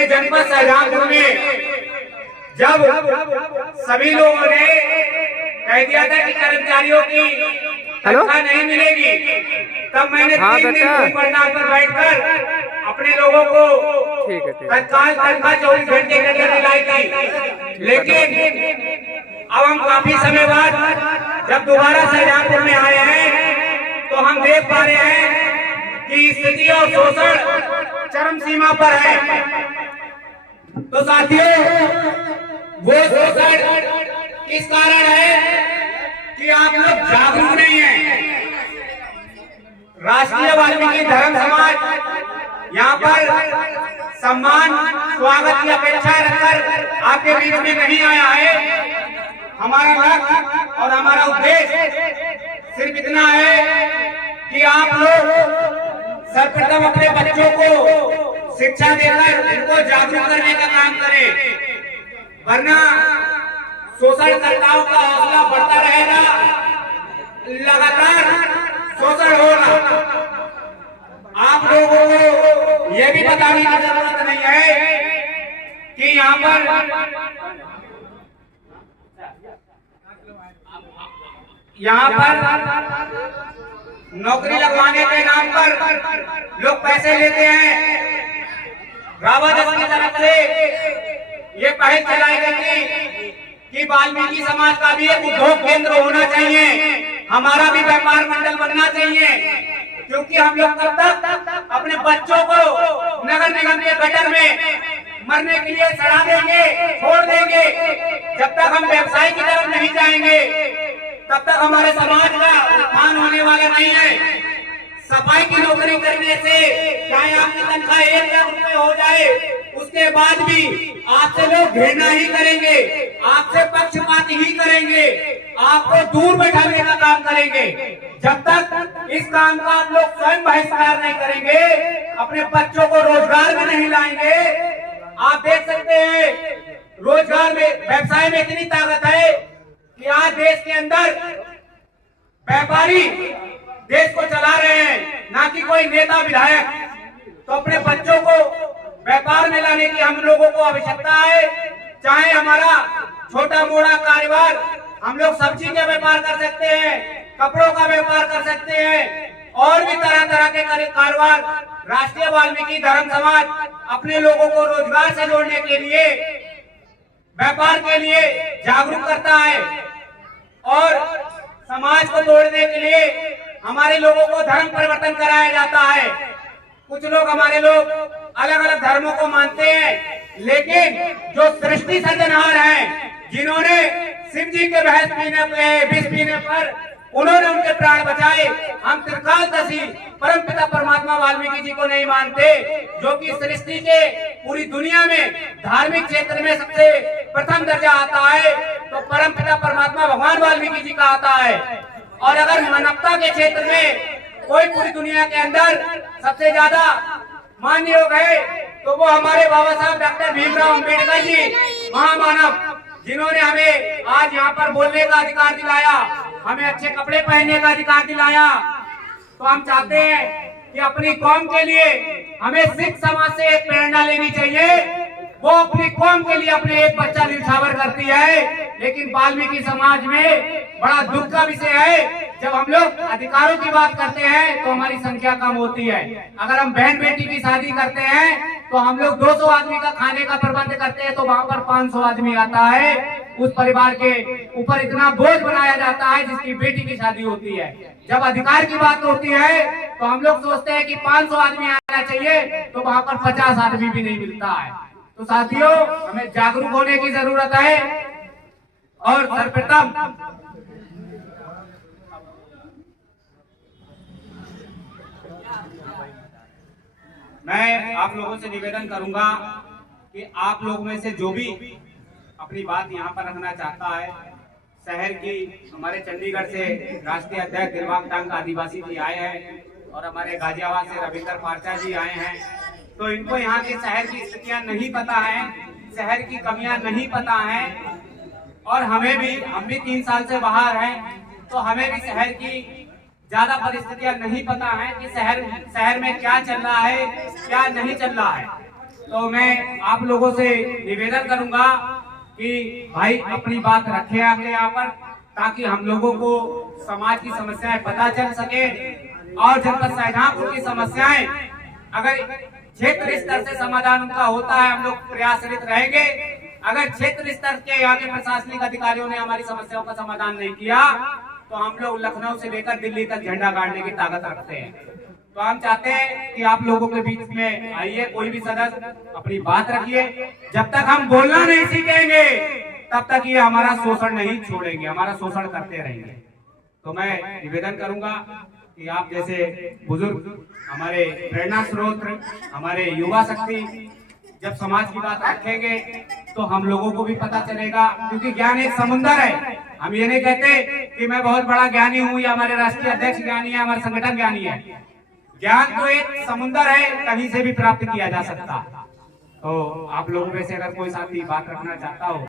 अपने जनपद शाहजहांपुर में जब सभी लोगों ने कह दिया था कि कर्मचारियों की तनख्वाह नहीं मिलेगी, तब मैंने 3 दिन भूख हड़ताल पर बैठकर अपने लोगों को तत्काल तनख्वाह 24 घंटे के अंदर दिलाई थी। लेकिन अब हम काफी समय बाद जब दोबारा शाहजहांपुर में आए हैं तो हम देख पा रहे हैं कि स्थिति और शोषण चरम सीमा पर है। तो साथियों, वो शोषण किस कारण है कि आप लोग जागरूक नहीं हैं। राष्ट्रीय वाल्मीकि धर्म समाज यहाँ पर सम्मान स्वागत की अपेक्षा रखकर आपके बीच में नहीं आया है। हमारा लक्ष्य और हमारा उद्देश्य सिर्फ इतना है कि आप लोग सर्वप्रथम अपने बच्चों को शिक्षा देकर उनको जागरूक करने का काम करें, वरना शोषणकर्ताओं का हौसला बढ़ता रहेगा, लगातार शोषण होगा। आप लोगों को यह भी बताने की जरूरत नहीं है कि यहाँ पर नौकरी लगवाने के नाम पर लोग पैसे लेते हैं। रावत की तरफ से ये पहल चलाई गई थी कि वाल्मीकि समाज का भी एक उद्योग केंद्र होना चाहिए, हमारा भी व्यापार मंडल बनना चाहिए, क्योंकि हम लोग तब तक अपने बच्चों को नगर निगम के गटर में मरने के लिए चढ़ा देंगे, छोड़ देंगे। जब तक हम व्यवसाय की तरफ नहीं जाएंगे तब तक हमारे समाज का उत्थान होने वाला नहीं है। सफाई की नौकरी करने से चाहे आपकी तनख्वाह 1 लाख रुपए हो जाए, उसके बाद भी आपसे लोग घृणा ही करेंगे, आपसे पक्षपात ही करेंगे, आपको दूर बैठाने का काम करेंगे। जब तक इस काम का आप लोग स्वयं बहिष्कार नहीं करेंगे, अपने बच्चों को रोजगार में नहीं लाएंगे। आप देख सकते हैं रोजगार में, व्यवसाय में इतनी ताकत है कि आज देश के अंदर व्यापारी देश को चला रहे हैं, ना कि कोई नेता विधायक। तो अपने बच्चों को व्यापार में लाने की हम लोगों को आवश्यकता है। चाहे हमारा छोटा मोटा कारोबार, हम लोग सब्जी का व्यापार कर सकते हैं, कपड़ों का व्यापार कर सकते हैं, और भी तरह तरह के कारोबार राष्ट्रीय वाल्मीकि धर्म समाज अपने लोगों को रोजगार से जोड़ने के लिए, व्यापार के लिए जागरूक करता है। और समाज को तोड़ने के लिए हमारे लोगों को धर्म परिवर्तन कराया जाता है। कुछ लोग, हमारे लोग अलग अलग धर्मों को मानते हैं, लेकिन जो सृष्टि सर्जनहार हैं, जिन्होंने शिव जी के विष पीने पर उन्होंने उनके प्राण बचाए, हम त्रिकालदर्शी परम पिता परमात्मा वाल्मीकि जी को नहीं मानते, जो कि सृष्टि के पूरी दुनिया में धार्मिक क्षेत्र में सबसे प्रथम दर्जा आता है तो परम पिता परमात्मा भगवान वाल्मीकि जी का आता है। और अगर मानवता के क्षेत्र में कोई पूरी दुनिया के अंदर सबसे ज्यादा मान्य योग है तो वो हमारे बाबा साहब डॉक्टर भीमराव अम्बेडकर जी, महामानव, जिन्होंने हमें आज यहाँ पर बोलने का अधिकार दिलाया, हमें अच्छे कपड़े पहनने का अधिकार दिलाया। तो हम चाहते हैं कि अपनी कौम के लिए हमें सिख समाज से एक प्रेरणा लेनी चाहिए। वो अपनी कौम के लिए अपने एक बच्चा न्यौछावर करती है, लेकिन वाल्मीकि समाज में बड़ा दुख का विषय है, जब हम लोग अधिकारों की बात करते हैं तो हमारी संख्या कम होती है। अगर हम बहन बेटी की शादी करते हैं तो हम लोग 200 आदमी का खाने का प्रबंध करते हैं, तो वहाँ पर 500 आदमी आता है। उस परिवार के ऊपर इतना बोझ बनाया जाता है जिसकी बेटी की शादी होती है। जब अधिकार की बात होती है तो हम लोग सोचते हैं कि 500 आदमी आना चाहिए, तो वहाँ पर 50 आदमी भी नहीं मिलता है। तो साथियों, हमें जागरूक होने की जरूरत है। और सर्वप्रथम मैं आप लोगों से निवेदन करूंगा कि आप लोग में से जो भी अपनी बात यहाँ पर रखना चाहता है, शहर की, हमारे चंडीगढ़ से राष्ट्रीय अध्यक्ष दिलबाग टांग आदिवासी जी आए हैं और हमारे गाजियाबाद से रविंदर पार्चा जी आए हैं। तो इनको यहाँ के शहर की स्थितियाँ नहीं पता है, शहर की कमियां नहीं पता है। और हम भी 3 साल से बाहर हैं, तो हमें भी शहर की ज्यादा परिस्थितियां नहीं पता है कि शहर में क्या चल रहा है, क्या नहीं चल रहा है। तो मैं आप लोगों से निवेदन करूंगा कि भाई अपनी बात रखें आगे यहाँ पर, ताकि हम लोगों को समाज की समस्याएं पता चल सके और जनपद शाहजहांपुर की समस्याएं अगर क्षेत्र स्तर से समाधान उनका होता है, हम लोग प्रयासरत रहेंगे। अगर क्षेत्र स्तर के यहाँ के प्रशासनिक अधिकारियों ने हमारी समस्याओं का समाधान नहीं किया तो हम लोग लखनऊ से लेकर दिल्ली तक झंडा गाड़ने की ताकत रखते हैं। तो हम चाहते हैं कि आप लोगों के बीच में आइए, कोई भी सदस्य अपनी बात रखिए। जब तक हम बोलना नहीं सीखेंगे तब तक ये हमारा शोषण नहीं छोड़ेंगे, हमारा शोषण करते रहेंगे। तो मैं निवेदन करूंगा कि आप जैसे बुजुर्ग, हमारे प्रेरणा स्रोत, हमारे युवा शक्ति, जब समाज की बात रखेंगे तो हम लोगों को भी पता चलेगा, क्योंकि ज्ञान एक समुंदर है। हम ये नहीं कहते कि मैं बहुत बड़ा ज्ञानी हूँ या हमारे राष्ट्रीय अध्यक्ष ज्ञानी है, हमारे संगठन ज्ञानी है। ज्ञान तो एक समुंदर है, कहीं से भी प्राप्त किया जा सकता। तो आप लोगों में से अगर कोई साथी बात रखना चाहता हो